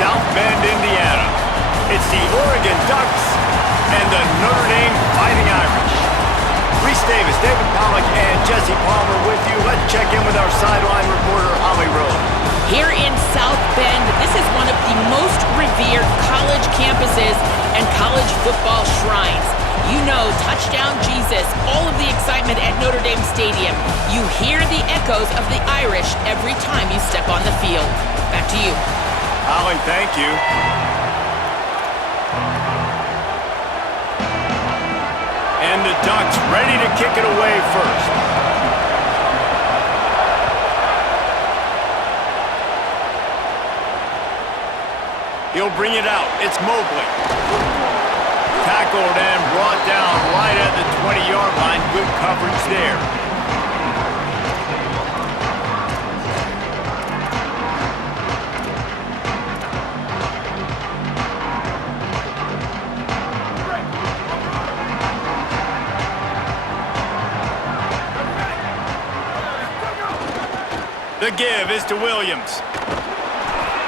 South Bend, Indiana. It's the Oregon Ducks and the Notre Dame Fighting Irish. Reese Davis, David Pollack, and Jesse Palmer with you. Let's check in with our sideline reporter, Holly Rowe. Here in South Bend, this is one of the most revered college campuses and college football shrines. You know, touchdown Jesus, all of the excitement at Notre Dame Stadium. You hear the echoes of the Irish every time you step on the field. Back to you. Holly, thank you. And the Ducks ready to kick it away first. He'll bring it out. It's Mobley. Tackled and brought down right at the 20-yard line. Good coverage there. The give is to Williams.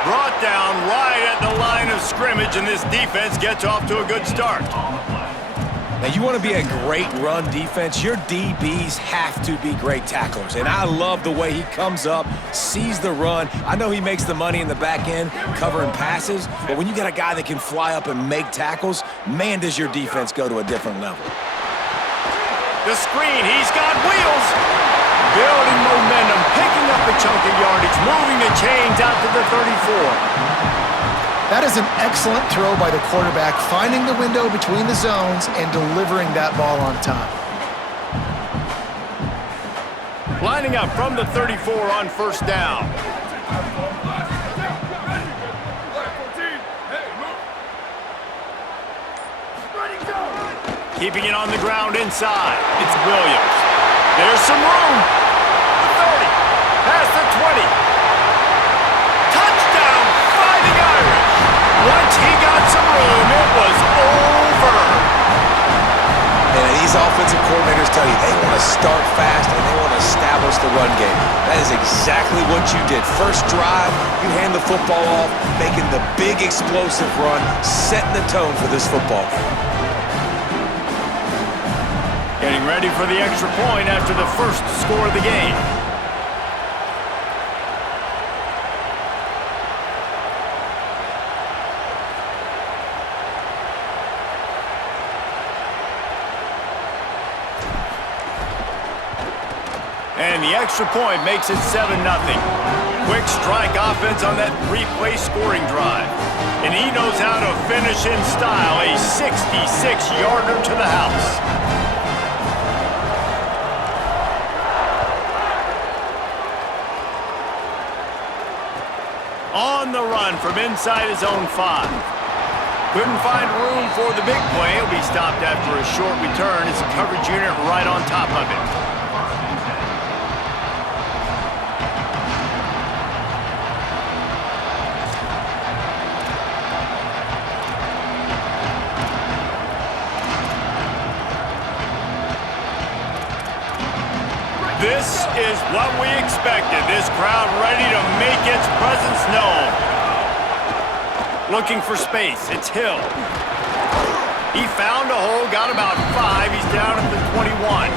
Brought down right at the line of scrimmage, and this defense gets off to a good start. Now, you want to be a great run defense, your DBs have to be great tacklers. And I love the way he comes up, sees the run. I know he makes the money in the back end covering passes, but when you got a guy that can fly up and make tackles, man, does your defense go to a different level. The screen, he's got wheels. Building momentum, picking up a chunk of yardage, moving the chains out to the 34. That is an excellent throw by the quarterback, finding the window between the zones and delivering that ball on time. Lining up from the 34 on first down. Keeping it on the ground inside. It's Williams. There's some room. 30. Past the 20. Touchdown, Fighting Irish. Once he got some room, it was over. And these offensive coordinators tell you they want to start fast and they want to establish the run game. That is exactly what you did. First drive, you hand the football off, making the big explosive run, setting the tone for this football game. Getting ready for the extra point after the first score of the game. And the extra point makes it 7-0. Quick strike offense on that three-play scoring drive. And he knows how to finish in style, a 66-yarder to the house. On the run from inside his own 5. Couldn't find room for the big play. He'll be stopped after a short return. It's a coverage unit right on top of it. This is what we expected. This crowd ready to make its presence known. Looking for space. It's Hill. He found a hole, got about 5. He's down at the 21.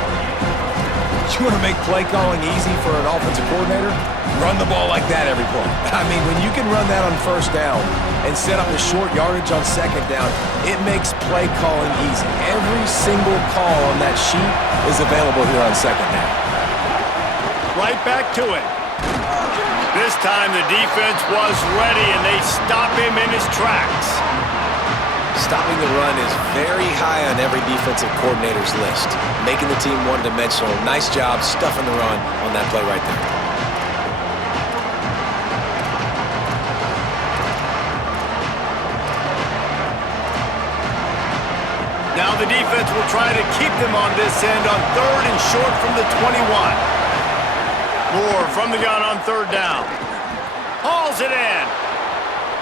You want to make play calling easy for an offensive coordinator? Run the ball like that every play. I mean, when you can run that on first down and set up a short yardage on second down, it makes play calling easy. Every single call on that sheet is available here on second down. Right back to it. This time the defense was ready and they stop him in his tracks. Stopping the run is very high on every defensive coordinator's list. Making the team one-dimensional. Nice job stuffing the run on that play right there. Now the defense will try to keep them on this end on third and short from the 21. Moore from the gun on third down. Hauls it in.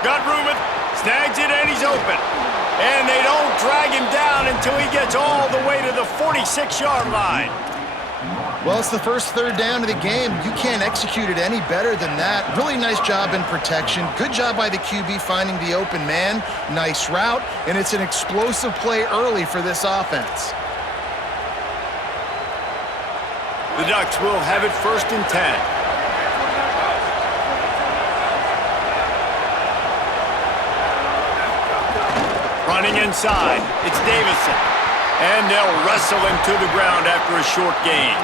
Got room, snags it, and he's open. And they don't drag him down until he gets all the way to the 46-yard line. Well, it's the first third down of the game. You can't execute it any better than that. Really nice job in protection. Good job by the QB finding the open man. Nice route, and it's an explosive play early for this offense. The Ducks will have it 1st and 10. Running inside, it's Davison. And they'll wrestle him to the ground after a short gain.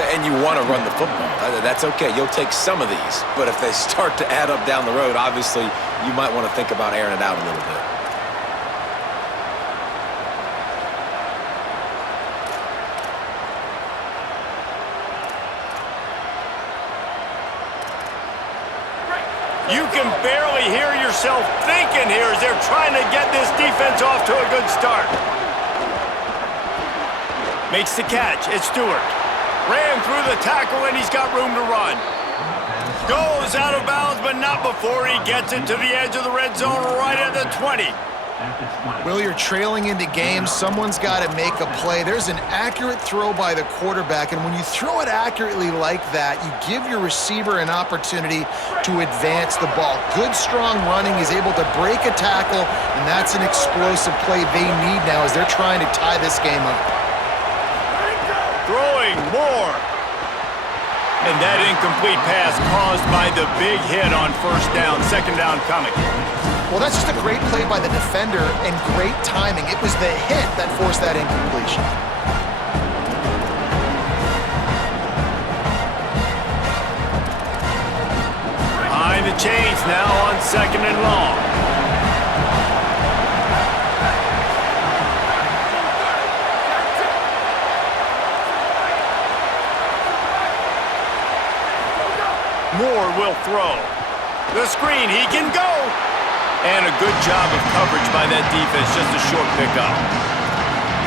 And you want to run the football. That's okay. You'll take some of these. But if they start to add up down the road, obviously, you might want to think about airing it out a little bit. You can barely hear yourself thinking here as they're trying to get this defense off to a good start. Makes the catch. It's Stewart. Ran through the tackle, and he's got room to run. Goes out of bounds, but not before he gets it to the edge of the red zone right at the 20. Will, you're trailing into games. Someone's got to make a play. There's an accurate throw by the quarterback, and when you throw it accurately like that, you give your receiver an opportunity to advance the ball. Good, strong running. He's able to break a tackle, and that's an explosive play they need now as they're trying to tie this game up. Throwing more. And that incomplete pass caused by the big hit on 1st down, 2nd down coming. Well, that's just a great play by the defender and great timing. It was the hit that forced that incompletion. Behind the chains now on 2nd and long. Moore will throw. The screen, he can go. And a good job of coverage by that defense, just a short pickup.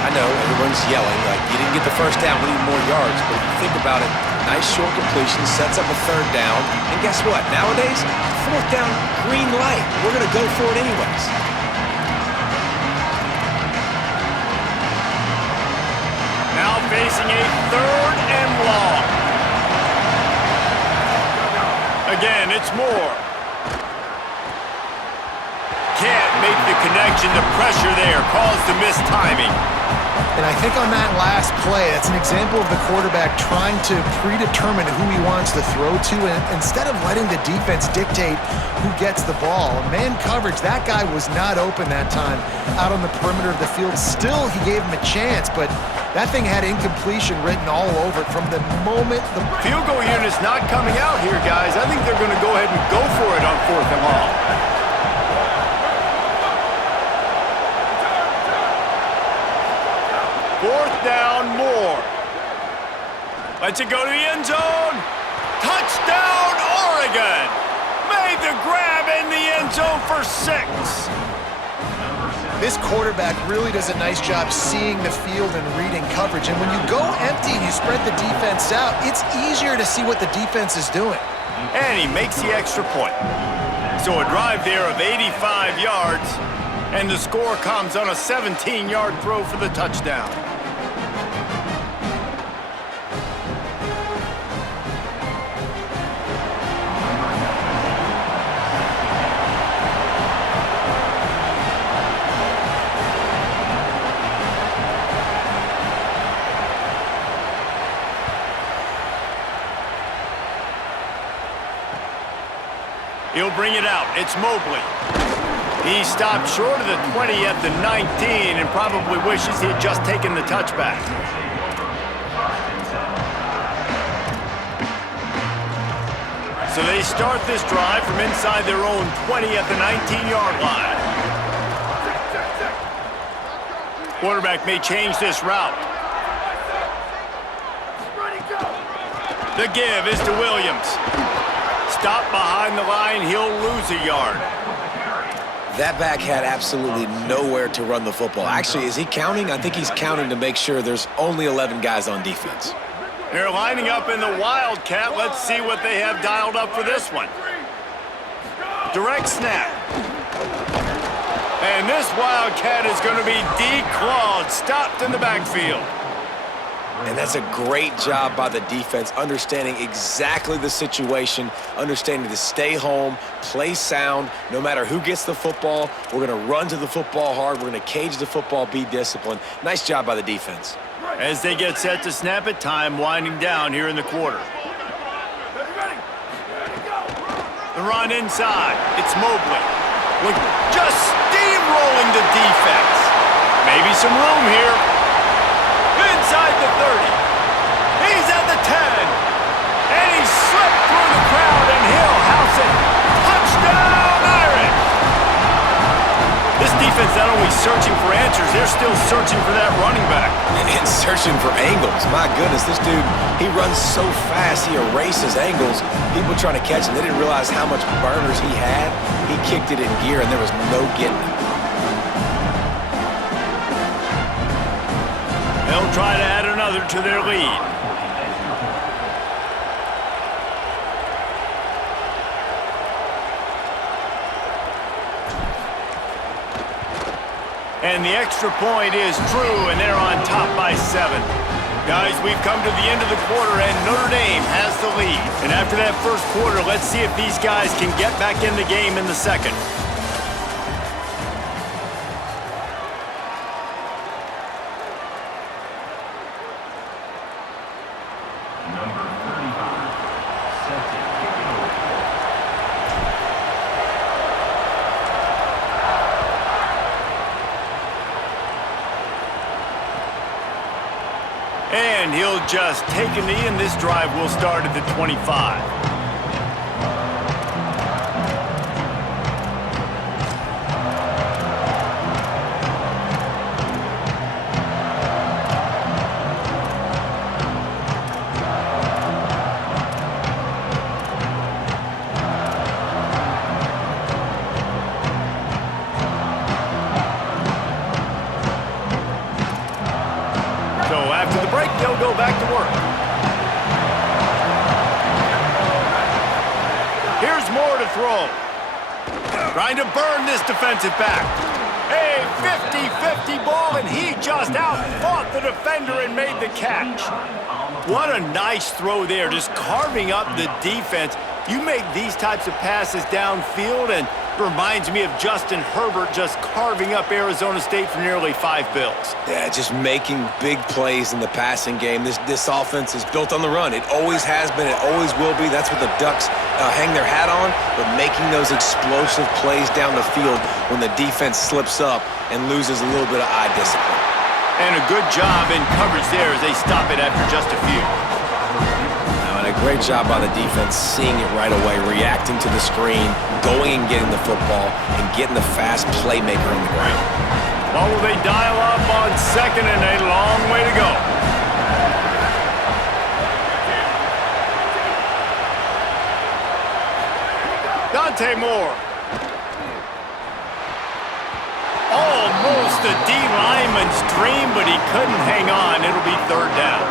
I know everyone's yelling like you didn't get the 1st down, we need more yards. But if you think about it, nice short completion, sets up a 3rd down. And guess what? Nowadays, 4th down, green light. We're going to go for it anyways. Now facing a 3rd and long. Again, it's Moore. Can't make the connection. The pressure there caused the missed timing. And I think on that last play, that's an example of the quarterback trying to predetermine who he wants to throw to, and instead of letting the defense dictate who gets the ball. Man coverage, that guy was not open that time out on the perimeter of the field. Still, he gave him a chance, but that thing had incompletion written all over it from the moment the field goal unit's not coming out here, guys. I think they're going to go ahead and go for it on 4th and long. Fourth down, Moore. Lets it go to the end zone. Touchdown, Oregon. Made the grab in the end zone for 6. This quarterback really does a nice job seeing the field and reading coverage. And when you go empty and you spread the defense out, it's easier to see what the defense is doing. And he makes the extra point. So a drive there of 85 yards, and the score comes on a 17-yard throw for the touchdown. He'll bring it out. It's Mobley. He stopped short of the 20 at the 19 and probably wishes he had just taken the touchback. So they start this drive from inside their own 20 at the 19-yard line. Quarterback may change this route. The give is to Williams. Stop behind the line, he'll lose a yard. That back had absolutely nowhere to run the football. Actually, is he counting? I think he's counting to make sure there's only 11 guys on defense. They're lining up in the Wildcat. Let's see what they have dialed up for this one. Direct snap. And this Wildcat is going to be declawed, stopped in the backfield. And that's a great job by the defense, understanding exactly the situation, understanding to stay home, play sound, no matter who gets the football. We're going to run to the football hard. We're going to cage the football, be disciplined. Nice job by the defense. As they get set to snap it, time winding down here in the quarter. The run inside. It's Mobley. With just steamrolling the defense. Maybe some room here. Inside the 30. He's at the 10. And he slipped through the crowd, and he'll house it. Touchdown, Irish! This defense not only searching for answers, they're still searching for that running back. And searching for angles. My goodness, this dude, he runs so fast, he erases angles. People trying to catch him, they didn't realize how much burners he had. He kicked it in gear, and there was no getting it. They'll try to add another to their lead. And the extra point is true, and they're on top by 7. Guys, we've come to the end of the quarter, and Notre Dame has the lead. And after that first quarter, let's see if these guys can get back in the game in the second. And he'll just take a knee, and this drive will start at the 25. After the break, they'll go back to work. Here's Moore to throw. Trying to burn this defensive back. A 50-50 ball, and he just outfought the defender and made the catch. What a nice throw there, just carving up the defense. You make these types of passes downfield, and it reminds me of Justin Herbert just carving up Arizona State for nearly 5 bills. Yeah, just making big plays in the passing game. This offense is built on the run. It always has been. It always will be. That's what the Ducks hang their hat on, but making those explosive plays down the field when the defense slips up and loses a little bit of eye discipline. And a good job in coverage there as they stop it after just a few. And a great job by the defense, seeing it right away, reacting to the screen, going and getting the football, and getting the fast playmaker on the ground. Well, will they dial up on second, and a long way to go. Dante Moore. Almost a D lineman's dream, but he couldn't hang on. It'll be third down.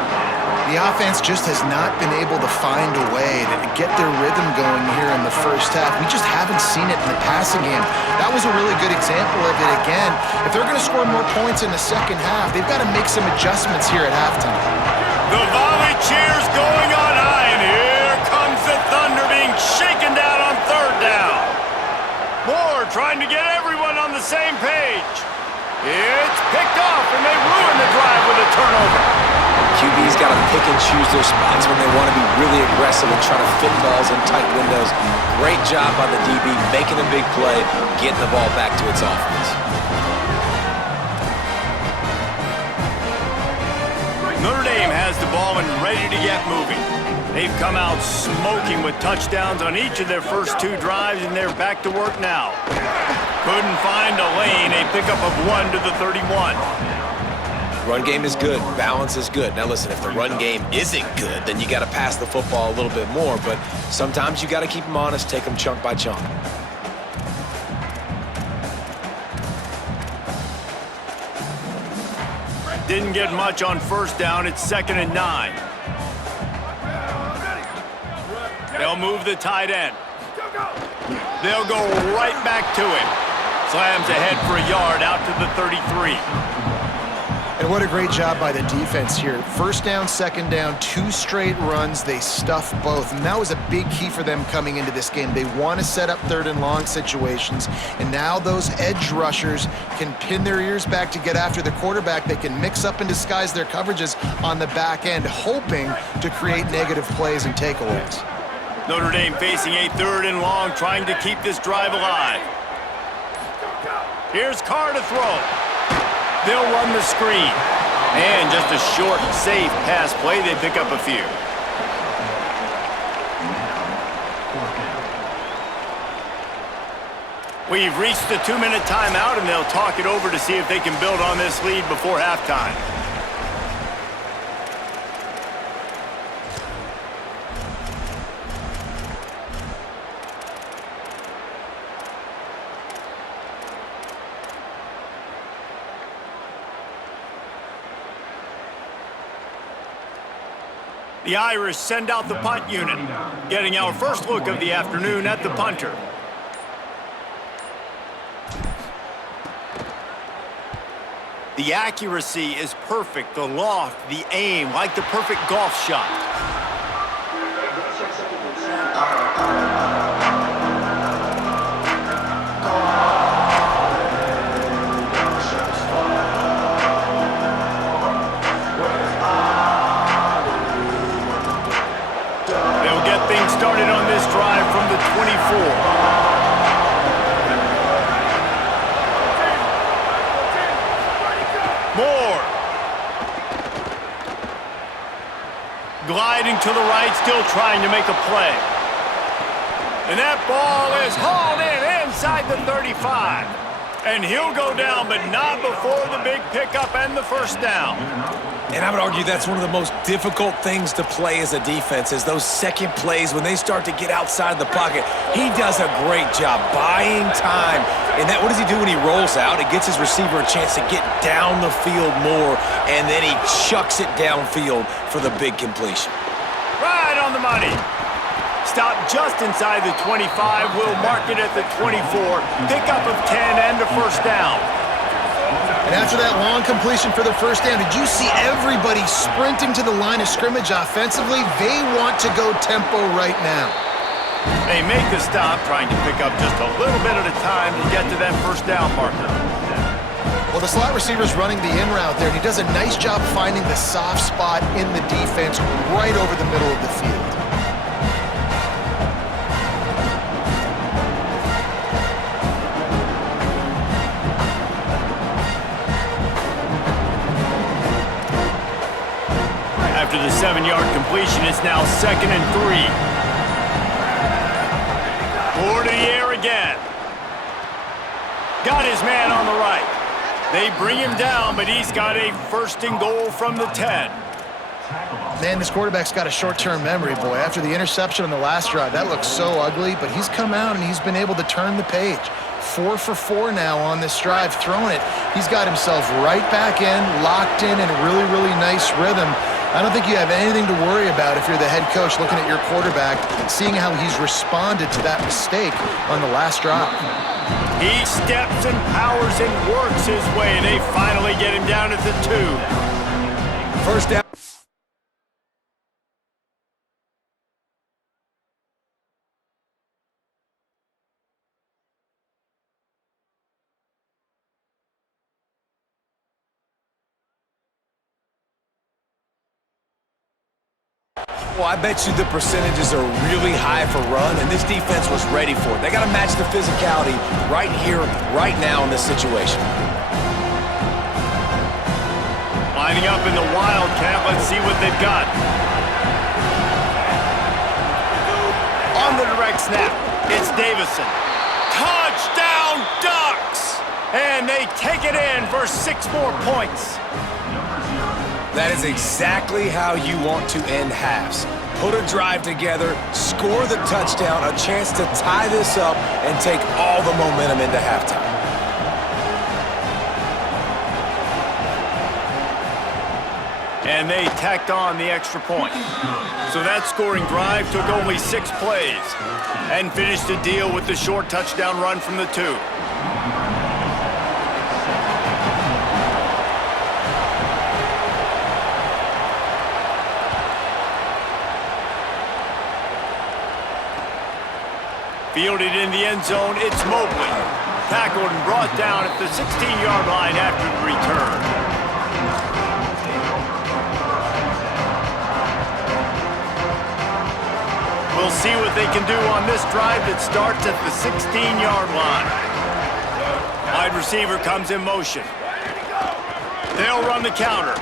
The offense just has not been able to find a way to get their rhythm going here in the first half. We just haven't seen it in the passing game. That was a really good example of it again. If they're going to score more points in the second half, they've got to make some adjustments here at halftime. The volley cheers going on high, and here comes the Thunder being shaken down on third down. Moore trying to get everyone on the same page. It's picked off, and they ruin the drive with a turnover. QB's got to pick and choose their spots when they want to be really aggressive and try to fit balls in tight windows. Great job by the DB, making a big play, getting the ball back to its offense. Notre Dame has the ball and ready to get moving. They've come out smoking with touchdowns on each of their first 2 drives, and they're back to work now. Couldn't find a lane, a pickup of 1 to the 31. Run game is good. Balance is good. Now listen, if the run game isn't good, then you got to pass the football a little bit more, but sometimes you got to keep them honest, take them chunk by chunk. Didn't get much on first down. It's 2nd and 9. They'll move the tight end. They'll go right back to him. Slams ahead for a yard out to the 33. And what a great job by the defense here. First down, second down, 2 straight runs. They stuffed both, and that was a big key for them coming into this game. They want to set up third and long situations, and now those edge rushers can pin their ears back to get after the quarterback. They can mix up and disguise their coverages on the back end, hoping to create negative plays and takeaways. Notre Dame facing a third and long, trying to keep this drive alive. Here's Carr to throw. They'll run the screen. And just a short, safe pass play. They pick up a few. We've reached the 2-minute timeout, and they'll talk it over to see if they can build on this lead before halftime. The Irish send out the punt unit, getting our first look of the afternoon at the punter. The accuracy is perfect, the loft, the aim, like the perfect golf shot. They'll get things started on this drive from the 24. Moore. Gliding to the right, still trying to make a play. And that ball is hauled in inside the 35. And he'll go down, but not before the big pickup and the first down. And I would argue that's one of the most difficult things to play as a defense is those second plays when they start to get outside the pocket. He does a great job buying time. And what does he do when he rolls out? It gets his receiver a chance to get down the field more, and then he chucks it downfield for the big completion. Right on the money. Stop just inside the 25. We'll mark it at the 24. Pickup of 10 and a first down. And after that long completion for the first down, did you see everybody sprinting to the line of scrimmage offensively? They want to go tempo right now. They make the stop, trying to pick up just a little bit at a time to get to that first down marker. Well, the slot receiver's running the in route there, and he does a nice job finding the soft spot in the defense right over the middle of the field. After the 7-yard completion, it's now 2nd and 3. Moore to the air again. Got his man on the right. They bring him down, but he's got a 1st and goal from the 10. Man, this quarterback's got a short-term memory, boy. After the interception on the last drive, that looked so ugly, but he's come out and he's been able to turn the page. 4 for 4 now on this drive, throwing it. He's got himself right back in, locked in a really, really nice rhythm. I don't think you have anything to worry about if you're the head coach looking at your quarterback, seeing how he's responded to that mistake on the last drive. He steps and powers and works his way. They finally get him down at the 2. First down. Well, I bet you the percentages are really high for run, and this defense was ready for it. They got to match the physicality right here, right now in this situation. Lining up in the Wildcat. Let's see what they've got. On the direct snap, it's Davison. Touchdown, Ducks! And they take it in for 6 more points. That is exactly how you want to end halves. Put a drive together, score the touchdown, a chance to tie this up, and take all the momentum into halftime. And they tacked on the extra point. So that scoring drive took only 6 plays and finished the deal with the short touchdown run from the 2. Fielded in the end zone, it's Mobley. Tackled and brought down at the 16-yard line after the return. We'll see what they can do on this drive that starts at the 16-yard line. Wide receiver comes in motion. They'll run the counter.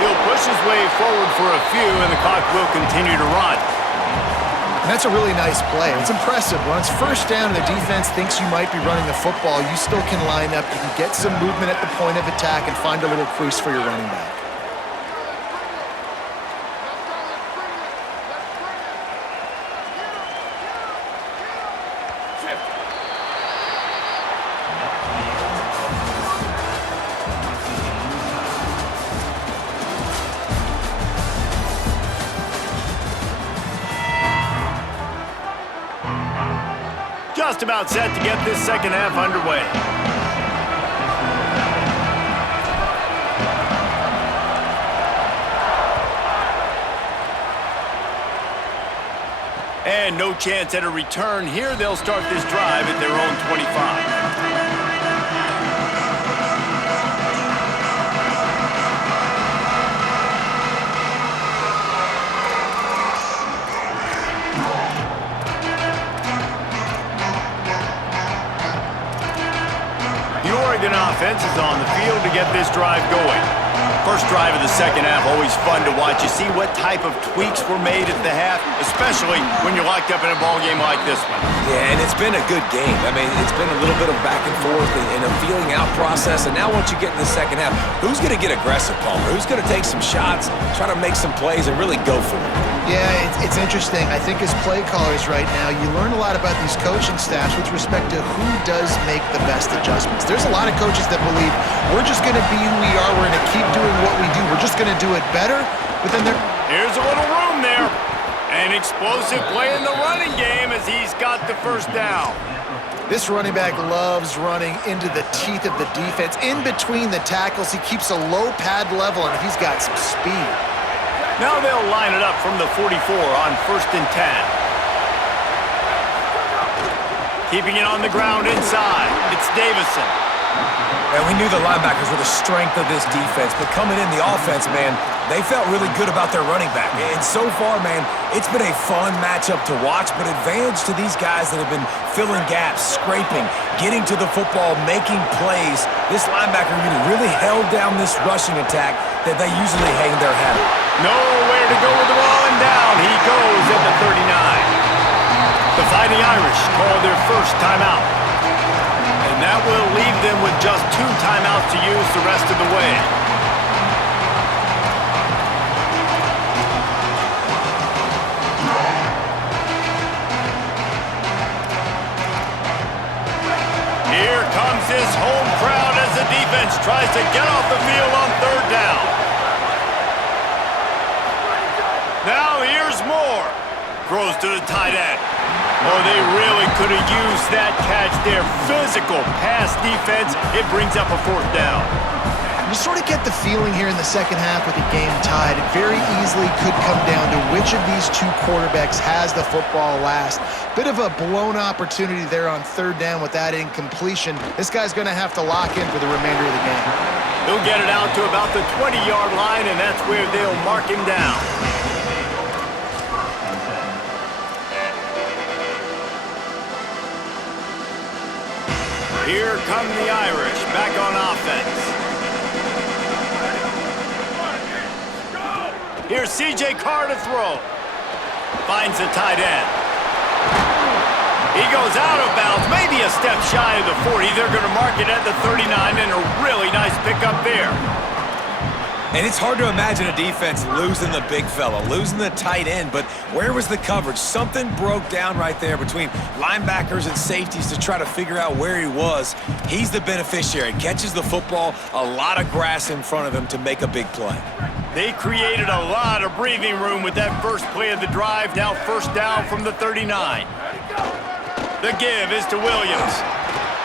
He'll push his way forward for a few, and the clock will continue to run. And that's a really nice play. It's impressive. Once first down and the defense thinks you might be running the football, you still can line up. You can get some movement at the point of attack and find a little crease for your running back. Just about set to get this second half underway. And no chance at a return here. They'll start this drive at their own 25. Oregon offense is on the field to get this drive going. First drive of the second half, always fun to watch. You see what type of tweaks were made at the half, especially when you're locked up in a ball game like this one. Yeah, and it's been a good game. I mean, it's been a little bit of back and forth and a feeling out process. And now once you get in the second half, who's going to get aggressive, Palmer? Who's going to take some shots, try to make some plays, and really go for it? Yeah, it's interesting. I think as play callers right now, you learn a lot about these coaching staffs with respect to who does make the best adjustments. There's a lot of coaches that believe we're just going to be who we are. We're going to keep doing what we do. We're just going to do it better. But then here's a little room there. An explosive play in the running game as he's got the first down. This running back loves running into the teeth of the defense. In between the tackles, he keeps a low pad level, and he's got some speed. Now they'll line it up from the 44 on 1st and 10. Keeping it on the ground inside. It's Davison. And we knew the linebackers were the strength of this defense, but coming in the offense, man, they felt really good about their running back. And so far, man, it's been a fun matchup to watch, but advantage to these guys that have been filling gaps, scraping, getting to the football, making plays. This linebacker really held down this rushing attack that they usually hang their hat on. Nowhere to go with the ball, and down he goes at the 39. The Fighting Irish call their first timeout. And that will leave them with just 2 timeouts to use the rest of the way. Here comes his home crowd as the defense tries to get off the field on 3rd down. Now here's Moore. Throws to the tight end. Oh, they really could have used that catch there. Physical pass defense. It brings up a 4th down. You sort of get the feeling here in the second half with the game tied. It very easily could come down to which of these two quarterbacks has the football last. Bit of a blown opportunity there on 3rd down with that incompletion. This guy's going to have to lock in for the remainder of the game. He'll get it out to about the 20-yard line, and that's where they'll mark him down. Here come the Irish, back on offense. Here's C.J. Carr to throw. Finds the tight end. He goes out of bounds, maybe a step shy of the 40. They're going to mark it at the 39, and a really nice pickup there. And it's hard to imagine a defense losing the big fella, losing the tight end, but where was the coverage? Something broke down right there between linebackers and safeties to try to figure out where he was. He's the beneficiary, catches the football, a lot of grass in front of him to make a big play. They created a lot of breathing room with that first play of the drive. Now 1st down from the 39. The give is to Williams.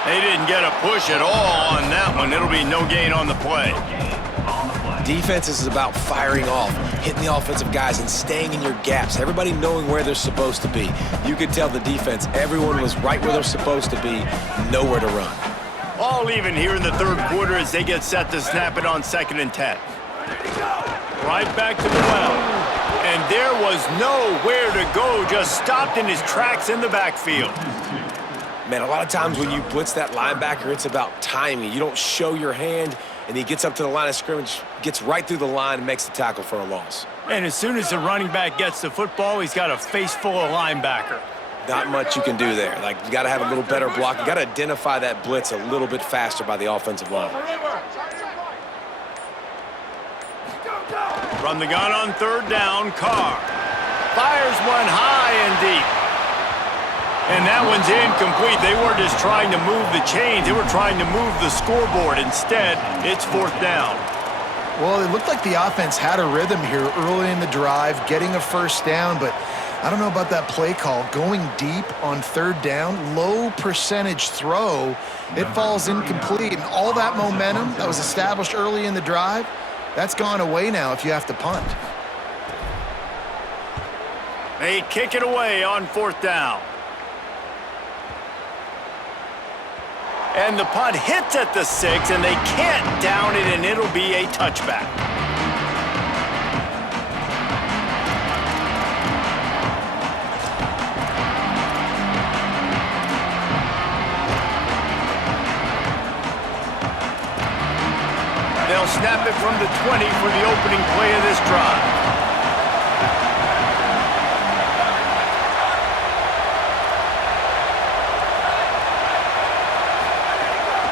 They didn't get a push at all on that one. It'll be no gain on the play. Defense is about firing off, hitting the offensive guys, and staying in your gaps. Everybody knowing where they're supposed to be. You could tell the defense, everyone was right where they're supposed to be, nowhere to run. All even here in the third quarter as they get set to snap it on 2nd and 10. Right back to the well. And there was nowhere to go, just stopped in his tracks in the backfield. Man, a lot of times when you blitz that linebacker, it's about timing. You don't show your hand, and he gets up to the line of scrimmage, gets right through the line, and makes the tackle for a loss. And as soon as the running back gets the football, he's got a face full of linebacker. Not much you can do there. Like, you got to have a little better block. You got to identify that blitz a little bit faster by the offensive line. From the gun on 3rd down, Carr fires one high and deep. And that one's incomplete. They weren't just trying to move the chains. They were trying to move the scoreboard. Instead, it's 4th down. Well, it looked like the offense had a rhythm here early in the drive, getting a first down, but I don't know about that play call. Going deep on 3rd down, low percentage throw, it falls incomplete. And all that momentum that was established early in the drive, that's gone away now if you have to punt. They kick it away on 4th down. And the punt hits at the 6, and they can't down it, and it'll be a touchback. They'll snap it from the 20 for the opening play of this drive.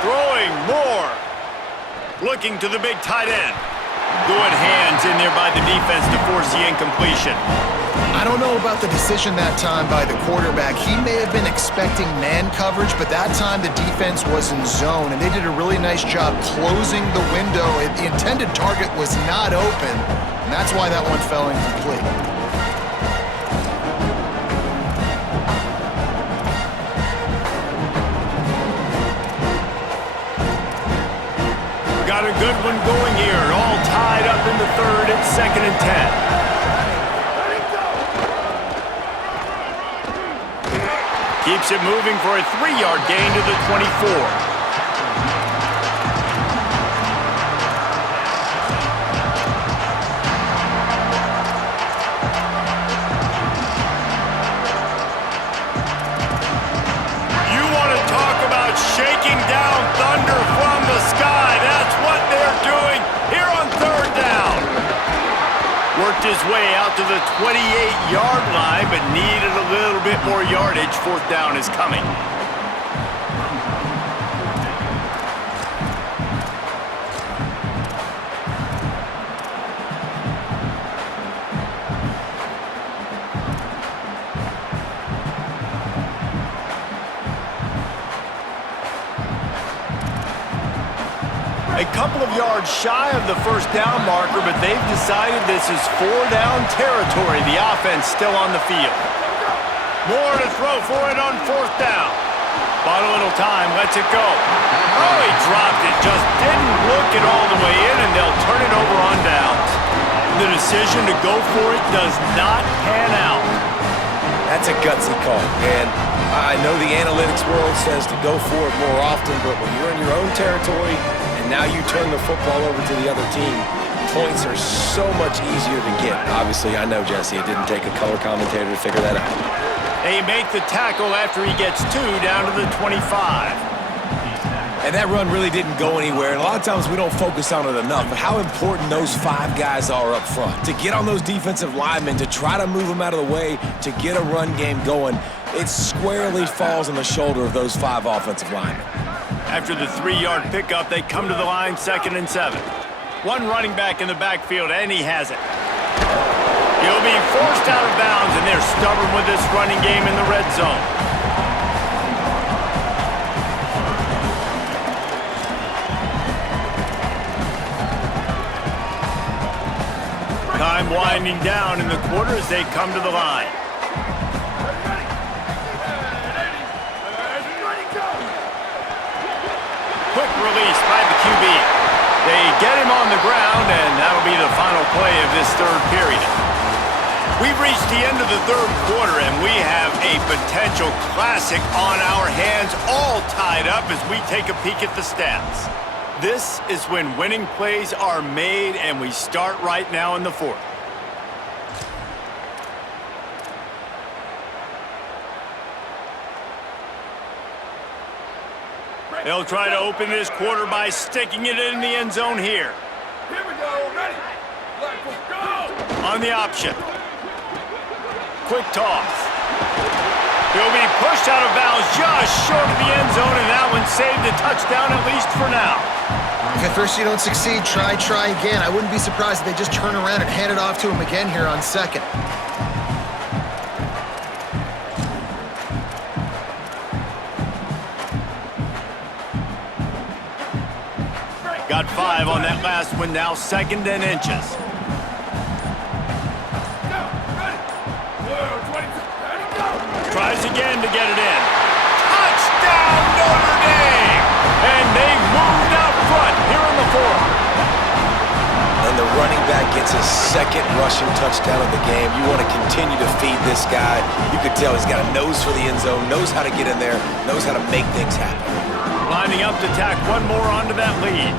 Throwing more. Looking to the big tight end. Good hands in there by the defense to force the incompletion. I don't know about the decision that time by the quarterback. He may have been expecting man coverage, but that time the defense was in zone, and they did a really nice job closing the window. The intended target was not open, and that's why that one fell incomplete. Got a good one going here. All tied up in the 3rd. It's 2nd and 10. Keeps it moving for a 3-yard gain to the 24. Shaking down thunder from the sky. That's what they're doing here on 3rd down. Worked his way out to the 28-yard line, but needed a little bit more yardage. 4th down is coming. A couple of yards shy of the 1st down marker, but they've decided this is 4-down territory. The offense still on the field. More to throw for it on 4th down. Bought a little time, lets it go. Oh, he dropped it. Just didn't look it all the way in, and they'll turn it over on downs. The decision to go for it does not pan out. That's a gutsy call, and I know the analytics world says to go for it more often, but when you're in your own territory, now you turn the football over to the other team, points are so much easier to get. Obviously, I know, Jesse, it didn't take a color commentator to figure that out. They make the tackle after he gets 2 down to the 25. And that run really didn't go anywhere. And a lot of times we don't focus on it enough, but how important those 5 guys are up front. To get on those defensive linemen, to try to move them out of the way, to get a run game going, it squarely falls on the shoulder of those 5 offensive linemen. After the 3-yard pickup, they come to the line 2nd and 7. One running back in the backfield, and he has it. He'll be forced out of bounds, and they're stubborn with this running game in the red zone. Time winding down in the quarter as they come to the line. Quick release by the QB. They get him on the ground, and the final play of this third period. We've reached the end of the third quarter, and we have a potential classic on our hands, all tied up as we take a peek at the stats. This is when winning plays are made, and we start right now in the fourth. They'll try to open this quarter by sticking it in the end zone here. Here we go, ready. Let's go. On the option. Quick toss. He'll be pushed out of bounds just short of the end zone, and that one saved a touchdown at least for now. If at first you don't succeed, try again. I wouldn't be surprised if they just turn around and hand it off to him again here on second. Got 5 on that last one, now 2nd and inches. Tries again to get it in. Touchdown, Notre Dame! And they've moved out front here in the fourth. And the running back gets his 2nd rushing touchdown of the game. You want to continue to feed this guy. You could tell he's got a nose for the end zone, knows how to get in there, knows how to make things happen. Lining up to tack one more onto that lead.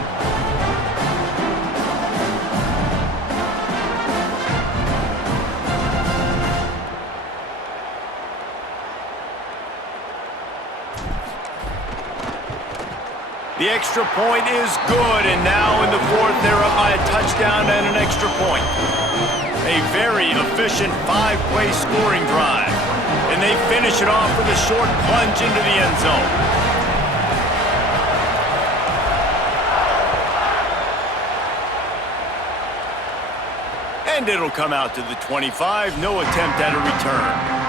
The extra point is good, and now in the fourth, they're up by a touchdown and an extra point. A very efficient 5-play scoring drive, and they finish it off with a short plunge into the end zone. And it'll come out to the 25, no attempt at a return.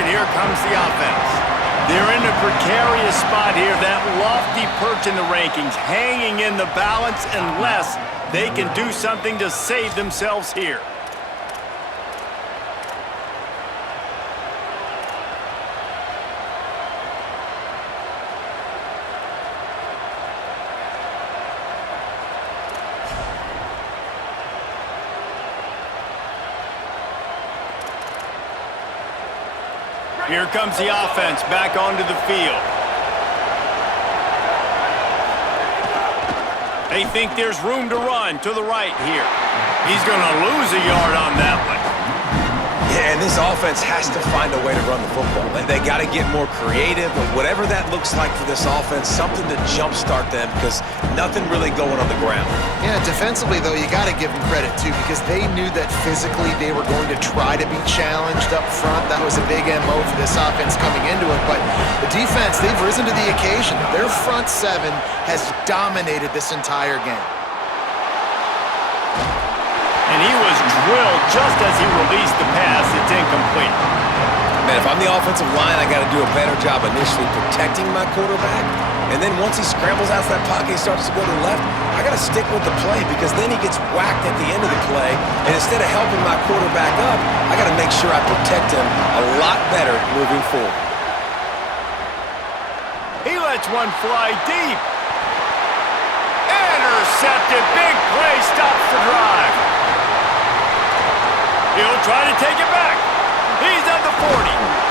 Here comes the offense. They're in a precarious spot here, that lofty perch in the rankings, hanging in the balance unless they can do something to save themselves here. Here comes the offense back onto the field. They think there's room to run to the right here. He's going to lose a yard on that one. Yeah, and this offense has to find a way to run the football. They got to get more creative, but whatever that looks like for this offense, something to jumpstart them because nothing really going on the ground. Yeah, defensively, though, you got to give them credit, too, because they knew that physically they were going to try to be challenged up front. That was a big MO for this offense coming into it. But the defense, they've risen to the occasion. Their front 7 has dominated this entire game. And he was drilled just as he released the pass. It's incomplete. Man, if I'm the offensive line, I got to do a better job initially protecting my quarterback. And then once he scrambles out of that pocket, he starts to go to the left, I got to stick with the play because then he gets whacked at the end of the play. And instead of helping my quarterback up, I got to make sure I protect him a lot better moving forward. He lets one fly deep. Intercepted. Big play stops the drive. He'll try to take it back. He's at the 40.